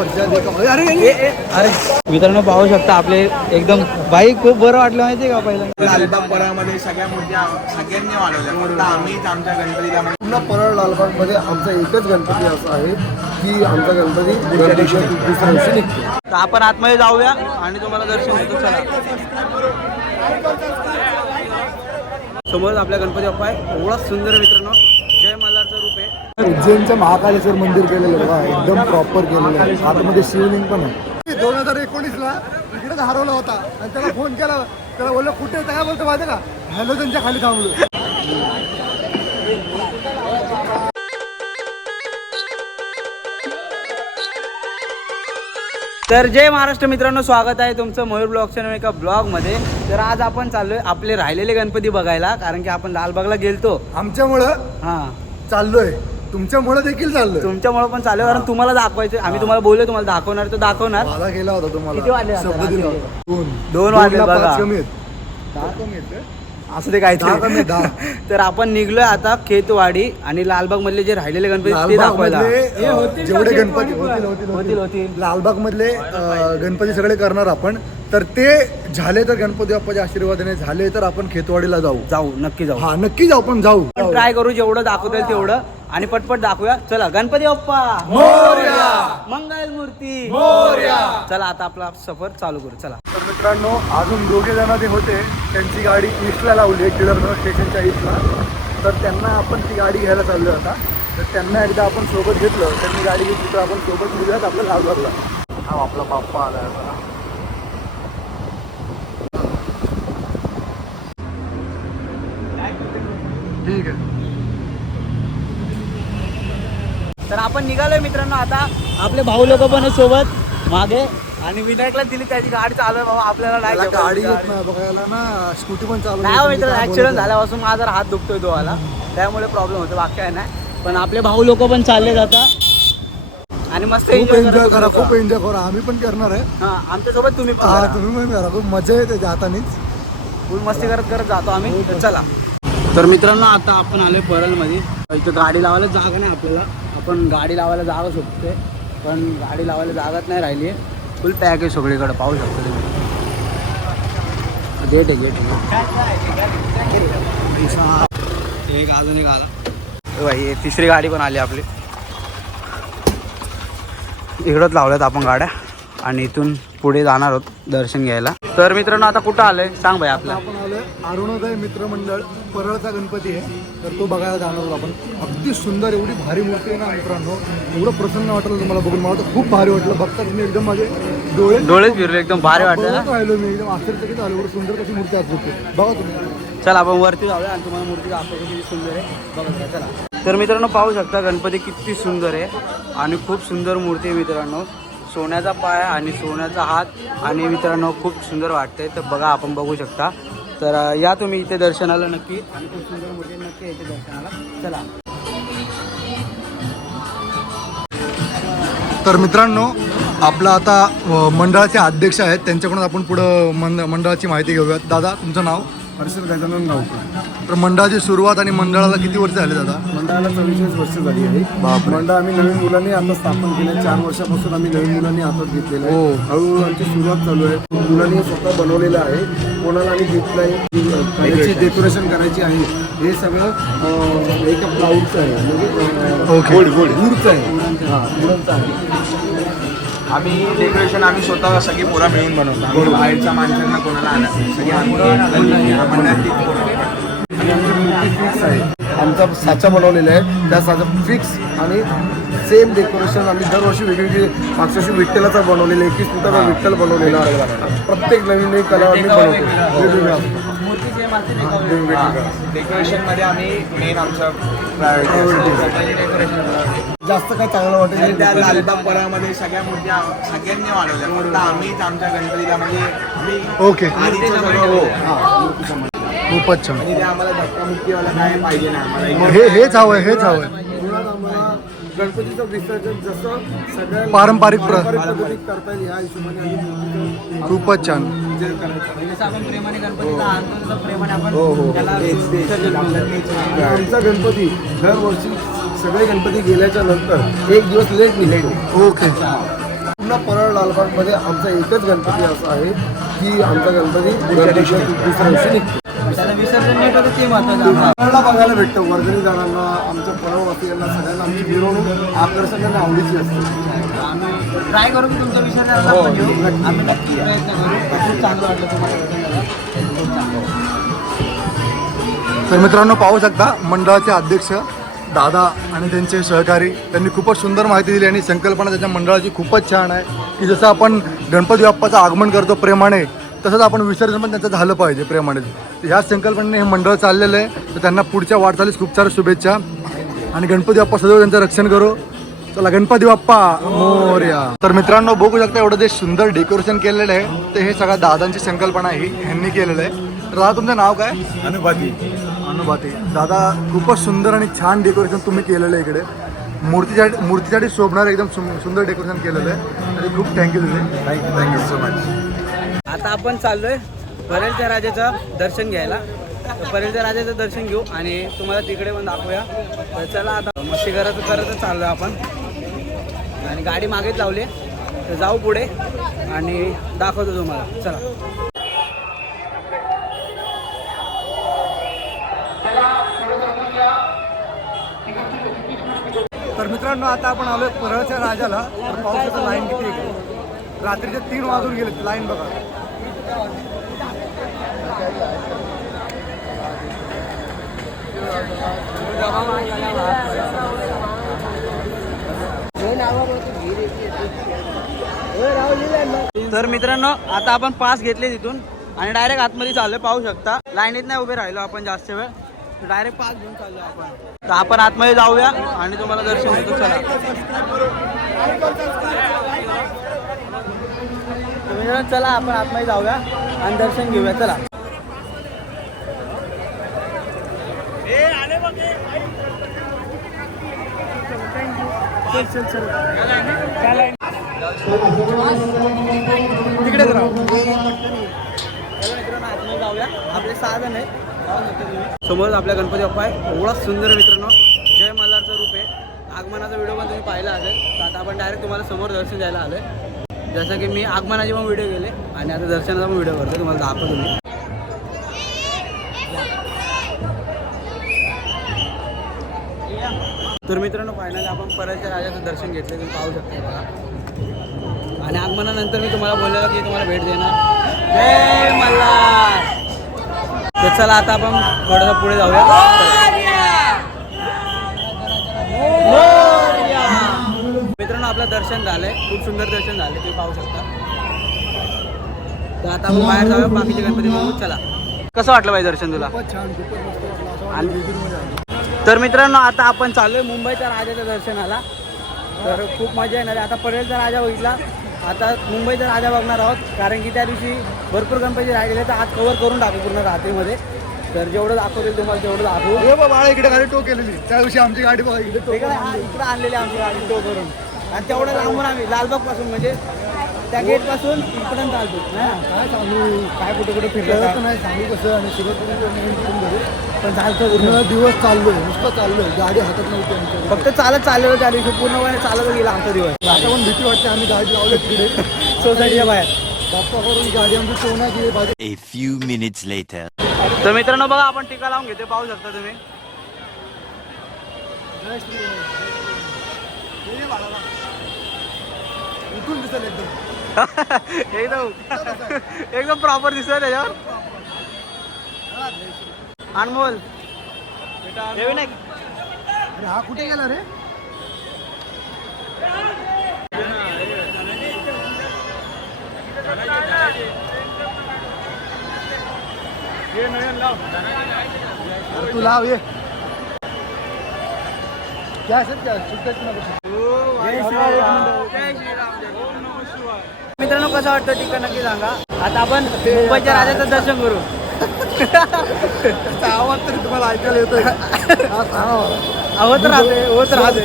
वर्षात अरे मित्रांनो पाहू शकता आपले एकदम बाई खूप बरं वाटलं माहिती का पहिल्यांदा लालबाग परळमध्ये सगळ्या मूर्त्या सगळ्यांनी वाढवल्या फक्त आम्हीच आमच्या गणपतीला पूर्ण परळ लालबागमध्ये आमचा एकच गणपती असा आहे की आमचा गणपती दुसऱ्या दिवशी निघतो. तर आपण आतमध्ये जाऊया आणि तुम्हाला दर्शन देतो. चला समोर आपल्या गणपती बाप्पा आहे. एवढा सुंदर मित्रांनो जय मल्हारचं रूप आहे. उज्जैनचं महाकालेश्वर मंदिर केलेलं आहे बघा, एकदम प्रॉपर केलेलं आहे. आतमध्ये शिवलिंग पण आहे. 2019ला इकडेच हरवला होता आणि त्याला फोन केला, त्याला बोललो कुठे काय बोलतो माहिती का, हॅलोजनच्या खाली थांबलो. तर जय महाराष्ट्र मित्रांनो, स्वागत आहे तुमचं मयूर ब्लॉगच्या एका ब्लॉगमध्ये. तर आज आपण चाललोय आपले राहिलेले गणपती बघायला, कारण की आपण लालबागला गेलतो. आमच्यामुळं हां चाललोय, तुमच्यामुळं देखील चाललोय. तुमच्यामुळे पण चालू कारण तुम्हाला दाखवायचं. आम्ही तुम्हाला बोललो तुम्हाला दाखवणार तर दाखवणार. मला गेला होता तुम्हाला किती वाजले आता? शब्द दिला रात्री? होता. 2 वाजले बघा. 10 कमी आहेत. 10 कमी आहेत. असं ते काय 10 कमी 10. तर आपण निघलोय आता खेतवाडी आणि लालबाग मधले जे राहिलेले गणपती ते दाखवायला. जेवढे गणपती होतील. लालबाग मधले गणपती सगळे करणार आपण. तर ते झाले तर गणपती बाप्पाच्या आशीर्वादाने झाले तर आपण खेतवाडीला जाऊ. नक्की जाऊ. हा नक्की जाऊ, पण जाऊ. ट्राय करू जेवढं दाखवता येईल तेवढं आणि पटपट दाखवूया. चला गणपती बाप्पा मोरया, मंगल मूर्ती मोरया. चला आता आपला सफर चालू करू. चला तर मित्रांनो, अजून 2 जण ते होते, त्यांची गाडी ईस्टला लावली आहे, टिळक स्टेशनच्या ईस्टला. तर त्यांना आपण ती गाडी घ्यायला चाललो आता. तर त्यांना एकदा आपण सोबत घेतलं, त्यांनी गाडी घेतली तर आपण सोबत निघूयात आपल्या लालबागला. हा आपला बाप्पा आला आता. ठीक आहे. तर आपण निघालोय मित्रांनो. आता आपले भाऊ लोक पण आहे सोबत मागे आणि विनायकला दिली त्याची गाडी चालू बाबा. आपल्याला नाही गाडी येत नाही बघायला ना, स्कूटी पण चालू नाही मित्रांनो. ऍक्सिडेंट झाल्यापासून माझा हात दुखतोय दोहाला, त्यामुळे प्रॉब्लेम होतो, बाकी काय नाही. पण आपले भाऊ लोक पण चालले जातात आणि मस्त खूप एन्जॉय करा, खूप एन्जॉय करा. आम्ही पण करणार आहे. हा आमच्या सोबत तुम्ही पण हा करा. तुम्ही पण करा, खूप मजा येते जातानीच. फुल मस्ती करत करत जातो आम्ही. तर चला. तर मित्रांनो आता आपण आलोय परळमध्ये. इथं गाडी लावायला जागा नाही आपल्याला. आपण गाडी लावायला जागा शोधतोय पण गाडी लावायला जागाच नाही राहिली आहे. फुल पॅक आहे सगळीकडे, पाहू शकतो तुम्ही. गेट आहे एक अजून एक आला भाई. तिसरी गाडी पण आली आपली. इकडंच लावल्यात आपण गाड्या आणि इथून पुढे जाणार आहोत दर्शन घ्यायला. तर मित्रांनो आता कुठं आलंय सांग भाई आपला. आपण आलोय अरुणोदय मित्रमंडळ परळचा गणपती आहे, तर तो बघायला जाणार आहोत आपण. अगदी सुंदर, एवढी भारी मूर्ती आहे ना मित्रांनो. एवढं प्रसन्न वाटलं तुम्हाला बघून. मला तर खूप भारी वाटलं. बघता तुम्ही एकदम माझे डोळेच फिरले, एकदम भारी वाटलं ना. राहिलो मी, एकदम आश्चर्यचकित झालो. एवढं सुंदर कशी मूर्ती आहे बघा तुम्ही. चला आपण वरती जाऊया आणि तुम्हाला मूर्ती दाखवतो किती सुंदर आहे बघा. चला. तर मित्रांनो पाहू शकता गणपती किती सुंदर आहे आणि खूप सुंदर मूर्ती आहे मित्रांनो. सोन्याचा पाय आणि सोन्याचा हात आणि मित्रांनो खूप सुंदर वाटते. तर बघा आपण बघू शकता. तर या तुम्ही इथे दर्शनाला नक्की, आणि खूप सुंदर मूर्ती नक्की इथे दर्शनाला. चला. तर मित्रांनो आपला आता मंडळाचे अध्यक्ष आहेत, त्यांच्याकडून आपण पुढं मंडळाची माहिती घेऊयात. दादा तुमचं नाव? हर्षद गजानन गावकर. तर मंडळाची सुरुवात आणि मंडळाला किती वर्ष झाले दादा? मंडळाला 44 वर्ष झाली आहे. मंडळ आम्ही नवीन मुलांनी आता स्थापन केलं. 4 वर्षापासून आम्ही नवीन मुलांनी हातात घेतलेलं आहे. हळूहळू आमची सुरुवात चालू आहे. मुलांनी स्वतः बनवलेलं आहे, कोणाला आम्ही घेत नाही. याची डेकोरेशन करायची आहे. हे सगळं एका प्लाऊडचं आहे, म्हणजे वूडचं आहे. हां वूडचं आहे. आम्ही डेकोरेशन आम्ही स्वतः सगळी पोरा मिळून बनवतो. आम्ही बाहेरच्या माणसांना कोणाला आणत नाही. सगळी आम्ही आणि आमची मूर्ती फिक्स आहे. आमचा साचा बनवलेला आहे, त्या साचा फिक्स आणि सेम डेकोरेशन आम्ही दरवर्षी वेगवेगळी. मागच्या वर्षी विठ्ठलाचा बनवलेला 21 फुटाचा विठ्ठल बनवलेला आहे. प्रत्येक नवीन कलावंत बनवतो वेगवेगळ्या. डेकोरेशन मध्ये आम्ही मेन आमचं जास्त काय चांगलं वाटेल. त्या लालबाग परळमध्ये सगळ्या मूर्त्या सगळ्यांनी वाढवल्या फक्त आम्हीच आमच्या गणपतीला म्हणजे ओके, आधीचं सगळं हो. खूपच छान. आणि ते आम्हाला धक्कामुक्कीवाला काय पाहिजे ना आम्हाला. हेच हवंय, हेच हवंय. मुळात आम्हाला गणपतीचं विसर्जन जसं सगळ्या पारंपरिक पद्धतीत करता येईल ह्या हिशोबाने आम्ही मूर्तीचं खूपच छान. विजय करायचा. जसं आपण प्रेमाने गणपतीला आणतो तसं प्रेमाने आपण हो हो. त्याला विसर्जन करतो. आमचा गणपती दरवर्षी सगळे गणपती गेल्याच्या नंतर 1 दिवस लेट निघतो. ओके. पूर्ण परळ लालबागमध्ये आमचा एकच गणपती असा आहे की आमचा गणपती दुसऱ्या दिवशी निघतो. त्याला विसर्जन नीट होतं ते महत्त्वाचं. परळला बघायला भेटतं वर्गणी जाणांना, आमच्या परळवासियांना सगळ्यांना आमची मिरवणूक आकर्षण आणि आवडीची असते. आम्ही ट्राय करू की तुमचं विसर्जन पण घेऊ. आम्ही नक्की प्रयत्न करू. खूप चांगलं वाटलं तुम्हाला विसर्जनाला. खूप चांगलं. तर मित्रांनो पाहू शकता मंडळाचे अध्यक्ष दादा आणि त्यांचे सहकारी त्यांनी खूपच सुंदर माहिती दिली आणि संकल्पना त्याच्या मंडळाची खूपच छान आहे की जसं आपण गणपती बाप्पाचं आगमन करतो प्रेमाने तसंच आपण विसर्जन पण त्यांचं झालं पाहिजे प्रेमाने. ह्या संकल्पनेने हे मंडळ चाललेलं आहे. तर त्यांना पुढच्या वाटचालीस खूप साऱ्या शुभेच्छा आणि गणपती बाप्पा सदैव त्यांचं रक्षण करो. चला गणपती बाप्पा मोरया. तर मित्रांनो बघू शकता एवढं जे सुंदर डेकोरेशन केलेलं आहे ते हे सगळ्या दादांची संकल्पना आहे ह्यांनी केलेलं आहे. तर दादा तुमचं नाव काय? अनुभूती अनुभूती. दादा खूपच सुंदर आणि छान डेकोरेशन तुम्ही केलेलं आहे इकडे. मूर्तीसाठी शोभणारं एकदम सुंदर डेकोरेशन केलेलं आहे. आणि खूप थँक्यू तुझे. Thank you so much. आता आपण चाललोय परेलच्या राजाचं दर्शन घ्यायला. तर परेलच्या राजाचं दर्शन घेऊ आणि तुम्हाला तिकडे पण दाखवूया. तर चला आता मस्ती करतच चाललोय आपण आणि गाडी मागेच लावली. तर जाऊ पुढे आणि दाखवतो तुम्हाला. चला. तर मित्रांनो आता आपण आलोय परळच्या राजाला. तर पावसाचं लाईन किती आहे? रात्रीचे 3 वाजून गेले. लाईन बघा. तर मित्रांनो आता आपण पास घेतले तिथून आणि डायरेक्ट आतमध्ये चाललोय. पाहू शकता लाईनीत नाही उभे राहिलो आपण जास्त वेळ. डायरेक्ट पास घेऊन चाललोय आपण. तर आपण आतमध्ये जाऊया आणि तुम्हाला दर्शन देतो. चला. तर मित्रांनो चला आपण आतमध्ये जाऊया आणि दर्शन घेऊया. चला. तिकडे आतमध्ये जाऊया. आपले 6 जण आहे. समोर आपल्या गणपती बाप्पा आहे. एवढा सुंदर मित्रांनो जय मल्हारचं रूप आहे. आगमनाचा व्हिडिओ पण तुम्ही पाहिला असेल. तर आता आपण डायरेक्ट तुम्हाला समोर दर्शन द्यायला आलोय. जसं की मी आगमनाचे पण व्हिडिओ केले आणि आता दर्शनाचा पण व्हिडिओ करतो. तुम्हाला दाखवतो मी. तर मित्रांनो फायनली आपण परळच्या राजाचं दर्शन घेतलं. तुम्ही पाहू शकता बघा. आणि आगमनानंतर मी तुम्हाला बोललेलं की तुम्हाला भेट देणार. जय मल्हार. तर चला आता आपण थोडंसं पुढे जाऊया. मित्रांनो आपलं दर्शन झालंय. खूप सुंदर दर्शन झालंय. तुम्ही पाहू शकता. तर आता आपण बाहेर जाऊया बाकीचे गणपती बघू. चला. कसं वाटलं पाहिजे दर्शन तुला? खूपच छान. खूपच मस्त वाटलं. असं वेगळी आली. तर मित्रांनो आता आपण चाललोय मुंबईच्या राजाच्या दर्शनाला. तर खूप मजा येणार आहे. आता परेलचा राजा बघितला. आता मुंबईचा राजा बघणार आहोत कारण की त्या दिवशी भरपूर गणपती राहिलेले. तर आज कव्हर करून टाकू पूर्ण रात्रीमध्ये. तर जेवढं दाखवतील तुम्हाला तेवढं दाखवू. हे बाबा इकडे गाडी टो केलेली. त्या दिवशी आमची गाडी बघा इकडे टो. इकडं आणलेली आमची गाडी टो करून. आणि तेवढं लांबून आम्ही लालबाग पासून म्हणजे त्या गेट पासून इकडून चालतो. काय सांगू काय कुठे कुठे फिरलं नाही सांगू कसं आणि पण चालतं पूर्ण दिवस चाललोय. नुसतं चाललोय. गाडी हातात नव्हती आमच्या. फक्त चालत चाललेलं त्या दिवशी पूर्णपणे चालत गेला आमचा दिवस. आता पण भीती वाटते. आम्ही गाडी लावले तिकडे सोसायटीच्या बाहेर. बाप्पा करून गाडी आमची टोना गेली पाहिजे. A few minutes later. तर मित्रांनो बघा आपण टीका लावून घेते. पाहू शकता तुम्ही. उठून दिसेल एकदम एकदम प्रॉपर दिसतोय त्याच्यावर. अनमोल हे विनायक. अरे हा कुठे गेला रे? तू लाव ये. काय असेल काय सुट्ट्याच नको. मित्रांनो कसं वाटतं टीका नक्की सांगा. आता आपण मुंबईच्या राजाचं दर्शन करू. आवाज तरी तुम्हाला ऐकायला येतोय. होत राहते.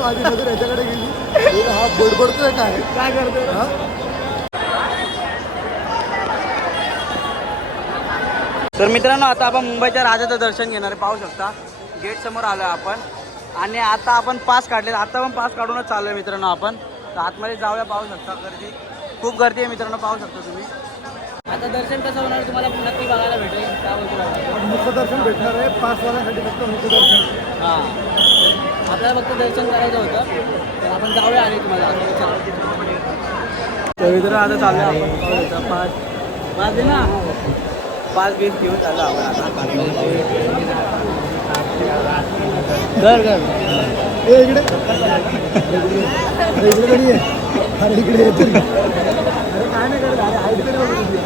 माझी नजर याच्याकडे गेली. हा बडबडतोय काय काय करतो. तर मित्रांनो आता आपण मुंबईच्या राजाचं दर्शन घेणार आहे. पाहू शकता गेट समोर आलोय आपण आणि आता आपण पास काढले. आता पण पास काढूनच चाललोय मित्रांनो आपण. तर आतमध्ये जाऊया, पाहू शकता गर्दी खूप गर्दी आहे मित्रांनो, पाहू शकता तुम्ही. आता दर्शन कसं होणार तुम्हाला नक्की बघायला भेटेल. त्याबद्दल मुखदर्शन भेटणार आहे 5 वाजण्यासाठी फक्त मुखदर्शन. हां, आपल्याला फक्त दर्शन करायचं होतं, तर आपण जाऊया आणि तुम्हाला तर मित्रांनो आता चालू आहे आपण पाहू शकता 5 दे ना 5-20 घेऊन चालू आपण आता घर इकडे कधी आहे. अरे इकडे येतो. अरे काय नाही करत. अरे हाईट तरी बघू तुझी.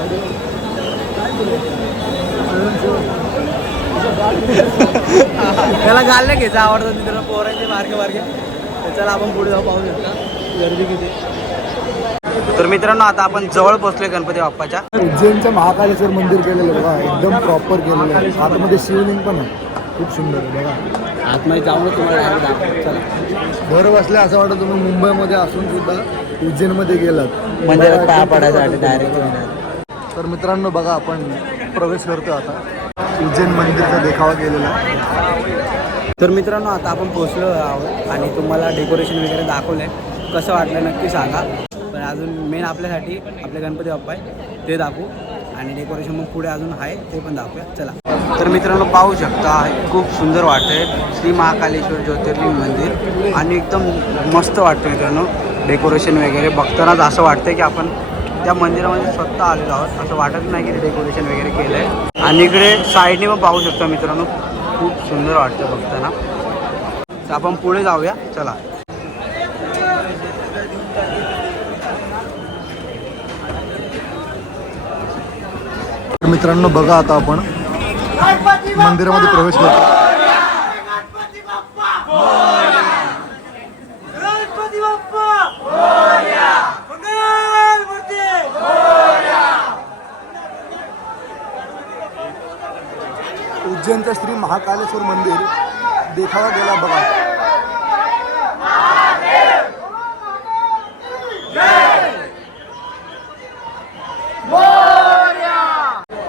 त्याला गाल नाही घ्यायचं आवडतं मित्रांनो, पोरांचे बारके. तर चला आपण पुढे जाऊ, पाहू शकता गर्दी किती. तर मित्रांनो आता आपण जवळ पोहोचलोय गणपती बाप्पाच्या. उज्जैनचं महाकालेश्वर मंदिर केलेलं बघा, एकदम प्रॉपर केलेलं आहे. आतमध्ये शिवलिंग पण आहे, खूप सुंदर आहे बघा. आतमध्ये जाऊन तुम्हाला चला घर बसल्या असं वाटतं तुम्ही मुंबईमध्ये असून सुद्धा उज्जैनमध्ये गेलात मंदिरात पाया पडायसाठी डायरेक्ट. तर मित्रांनो बघा आपण प्रवेश करतो आता. उज्जैन मंदिरचा देखावा केलेला आहे. तर मित्रांनो आता आपण पोहोचलो आहोत आणि तुम्हाला डेकोरेशन वगैरे दाखवलं आहे. कसं वाटलं नक्की सांगा. पण अजून मेन आपल्यासाठी आपले गणपती बाप्पा आहे ते दाखवू आणि डेकोरेशन मग पुढे अजून आहे ते पण दाखवूया. चला. तर मित्रांनो पाहू शकता खूप सुंदर वाटतंय श्री महाकालेश्वर ज्योतिर्लिंग मंदिर आणि एकदम मस्त वाटतं मित्रांनो. डेकोरेशन वगैरे बघतानाच असं वाटतं की आपण त्या मंदिरामध्ये स्वतः आलेलो आहोत, असं वाटत नाही की डेकोरेशन वगैरे केलं आहे. आणि इकडे साईडने पण पाहू शकता मित्रांनो, खूप सुंदर वाटतं बघताना. तर आपण पुढे जाऊया चला. तर मित्रांनो बघा आता आपण मंदिरामध्ये प्रवेश करतो. उज्जैनचं श्री महाकालेश्वर मंदिर देखावा गेला बघा.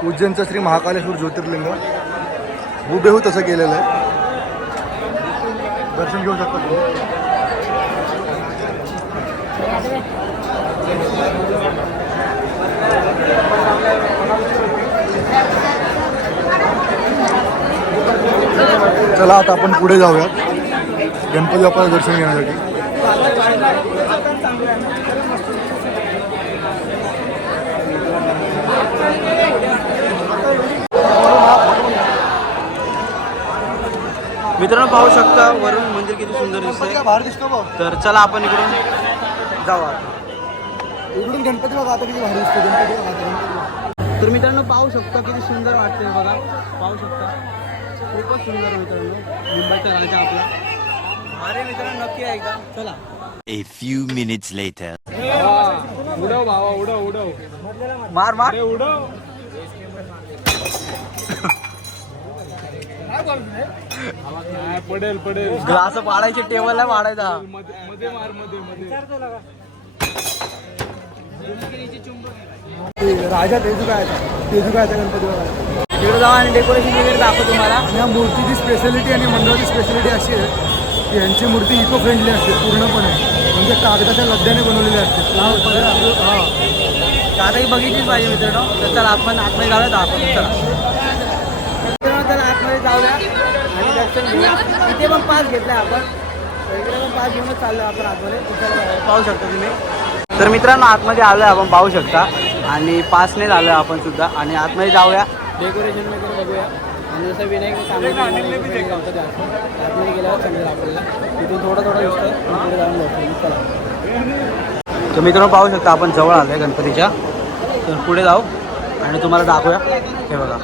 उज्जैनचं श्री महाकालेश्वर ज्योतिर्लिंग हुबेहू तसं केलेलं आहे. दर्शन घेऊ शकता तुम्ही. चला आता आपण पुढे जाऊयात गणपती बाप्पाचं दर्शन घेण्यासाठी. मित्रांनो पाहू शकता वरून मंदिर किती सुंदर दिसतंय. बाहेर दिसतो बघ. तर चला आपण इकडून जाऊ आता. इकडून गणपती बघा आता किती भारी दिसतो. गणपती बघा आता, गणपती बघा. तर मित्रांनो पाहू शकता किती सुंदर वाटतंय बघा. पाहू शकता खूपच सुंदर मित्रांनो. मुंबईच्या राजा आपला अरे मित्रांनो नक्की आहे एकदा. चला. A few minutes later. उडव भावा उडव मार मार. उडव. पडेल ग्लास पाडायचे टेबलला पाडायचा. मध्ये मार मध्ये राजा तेजुकायचा गणपती बघा. तिकडे जाऊ आणि डेकोरेशन वगैरे दाखवतो तुम्हाला. या मूर्तीची स्पेशालिटी आणि मंडळाची स्पेशालिटी अशी आहे की यांची मूर्ती इको फ्रेंडली असते पूर्णपणे. म्हणजे कागदाच्या लद्द्याने बनवलेली असते. हां दादाही बघितलीच पाहिजे मित्रांनो. तर चला आपण आतमध्ये जाऊया दाखवतो. चला मित्रांनो चला आतमध्ये जाऊया आणि दर्शन घेऊया. इथे पण पास घेतला आपण. इकडे पण पास घेऊनच चाललो आपण आतमध्ये. पाहू शकता तुम्ही. तर मित्रांनो आतमध्ये आलो आहे आपण पाहू शकता आणि पासने झालो आहे आपण सुद्धा. आणि आतमध्ये जाऊया डेकोरेशन वगैरे बघूया. आणि जसं विनायक सांगितलं आतमध्ये गेल्यावर समजेल आपल्याला. तिथून थोडं दिसतं पुढे जाऊन बघतो. चला. तर मित्रांनो पाहू शकता आपण जवळ आलो आहे गणपतीच्या. तर पुढे जाऊ आणि तुम्हाला दाखवूया. हे बघा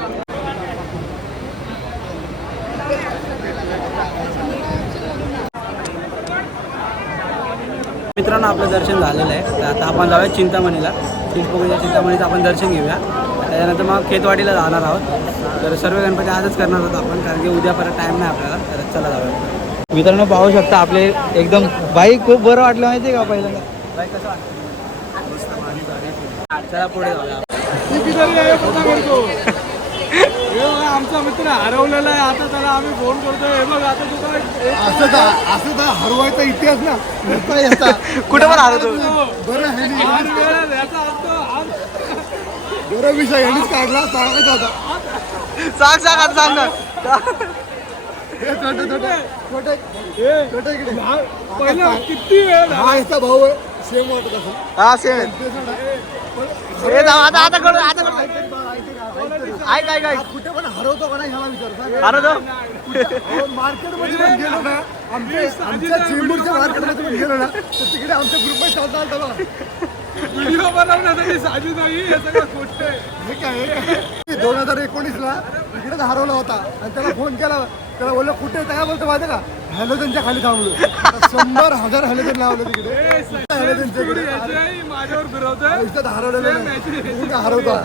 मित्रांनो आपलं दर्शन झालेलं आहे. तर आता आपण जाऊया चिंतामणीला. चिंतामणीचं आपण दर्शन घेऊया. त्याच्यानंतर मग खेतवाडीला जाणार आहोत. तर सर्व गणपती आजच करणार आहोत आपण, कारण की उद्या परत टाईम नाही आपल्याला. तर चला जाऊया. मित्रांनो पाहू शकता आपले एकदम बाई खूप बरं वाटलं माहिती आहे का पहिल्यांदा. बाई कसं वाटतं. चला पुढे जाऊया. आमचा मित्र हरवलेला आहे, आता त्याला आम्ही फोन करतोय. हे बघ आता तुझा असं तर हरवायचा इतिहास ना येता येता कुठं पण हरवतो. बरं आहे याचा असतो बरं विषय यांनीच काढला सांगायचा होता. सांग सांग आता सांग ना. पहिला किती वेळ हा याचा भाऊ आहे सेम वाटत असं. हा सेम आता करू आता करू. ऐक ऐक ऐक कुठे पण हरवतो का नाही ह्याला विचारता. हरवतो. मार्केटमध्ये पण गेलो ना आमच्या चेंबूरच्या मार्केटमध्ये पण गेलो ना तर तिकडे आमच्या ग्रुपमध्ये चालता आलता बघा व्हिडिओ बनवण्यासाठी साजू नाही हे सगळं खोटं आहे. हे काय 2019ला इकडेच हरवला होता आणि त्याला फोन केला. त्याला बोललो कुठे काय बोलतो माहिती का हॅलोजनच्या खाली थांबलो. 100,000 हॅलोजन लावलं तिकडे हॅलोजनच्या इकडे माझ्यावर फिरवतोय इथं हरवलेलं हरवतो.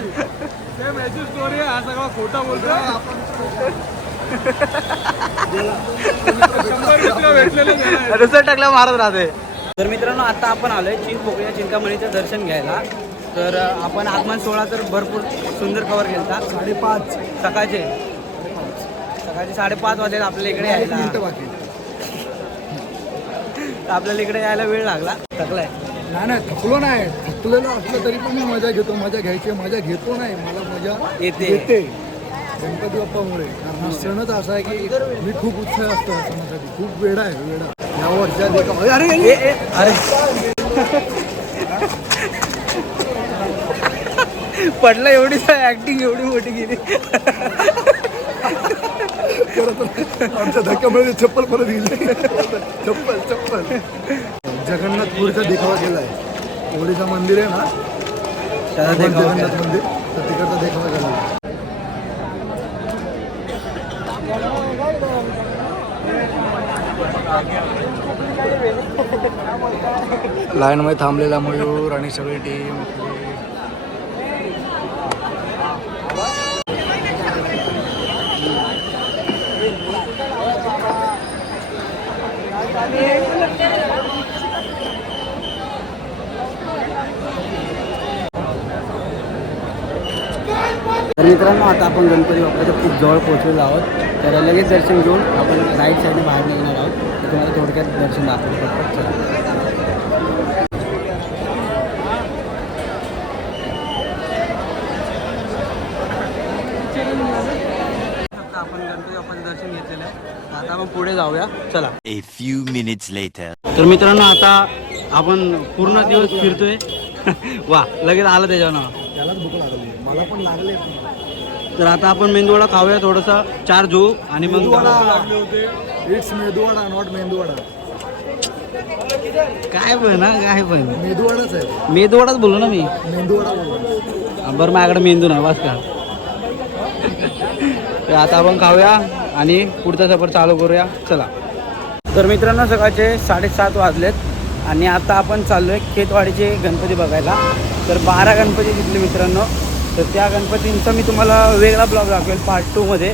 स्टोरी हा सगळा खोटा बोलतो. दुसरं टाकल्या मारत राहते. तर मित्रांनो आता आपण आलोय चिंचपोकळी चिंतामणीचं दर्शन घ्यायला. तर आपण आगमन सोहळा तर भरपूर सुंदर कव्हर केला. 5:30 सकाळचे 5:30 वाजले आपल्याला इकडे यायला. आपल्याला इकडे यायला वेळ लागला. थकलाय नाही थकलो नाही. थकलेलो असलं तरी पण मी मजा घेतो. मजा घ्यायची मजा घेतो नाही मला मजा येते गणपती बाप्पामुळे. कारण हा सणच असा आहे की मी खूप उत्साह असतो या सणासाठी. खूप वेडा आहे वेडा या वर्षात अरे अरे पडलं एवढी ऍक्टिंग एवढी मोठी केली. आमच्या धक्क्यामध्ये चप्पल परत गेली. चप्पल जगन्नाथपूरचा देखावा केला आहे. होळीचं मंदिर आहे ना जगन्नाथ मंदिर तर तिकडचा देखावा केला आहे. लाईनमध्ये थांबलेला मयूर आणि सगळी टीम. तर मित्रांनो आता आपण गणपती बाप्पाच्या खूप जवळ पोहोचलेलो आहोत. तर लगेच दर्शन घेऊन आपण राईट साईडने बाहेर निघणार आहोत. तर तुम्हाला थोडक्यात दर्शन दाखवतो. आपण गणपती बाप्पाचं दर्शन घेतलेलं आहे. आता आपण पुढे जाऊया चला. A few minutes later. तर मित्रांनो आता आपण पूर्ण दिवस फिरतोय. वा लगेच आलं त्याच्यावर नाव. त्यालाच भूक लागली मला पण लागले. तर आता आपण मेंदूवडा खाऊया थोडासा चार झू आणि मग इट्स मेदूवडा नॉट मेंदूवडा. काय पण ना काय पण मेदूवडाच आहे. मेंदूवडाच बोललो ना मी. मेंदूवडा बोलला. बरं माझ्याकडे मेंदू नाही बस का. तर आता आपण खाऊया आणि पुढचा सफर चालू करूया चला. तर मित्रांनो सकाळचे 7:30 वाजलेत आणि आता आपण चाललो आहे खेतवाडीचे गणपती बघायला. तर 12 गणपती दिसले मित्रांनो. तर त्या गणपतींचा मी तुम्हाला वेगळा ब्लॉग दाखवेल पार्ट 2मध्ये.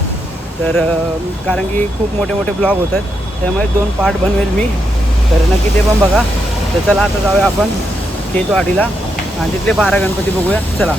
तर कारण की खूप मोठे मोठे ब्लॉग होतात त्यामुळे 2 पार्ट बनवेल मी. तर नक्की ते पण बघा. तर चला आता जाऊया आपण खेतवाडीला आणि तिथले 12 गणपती बघूया चला.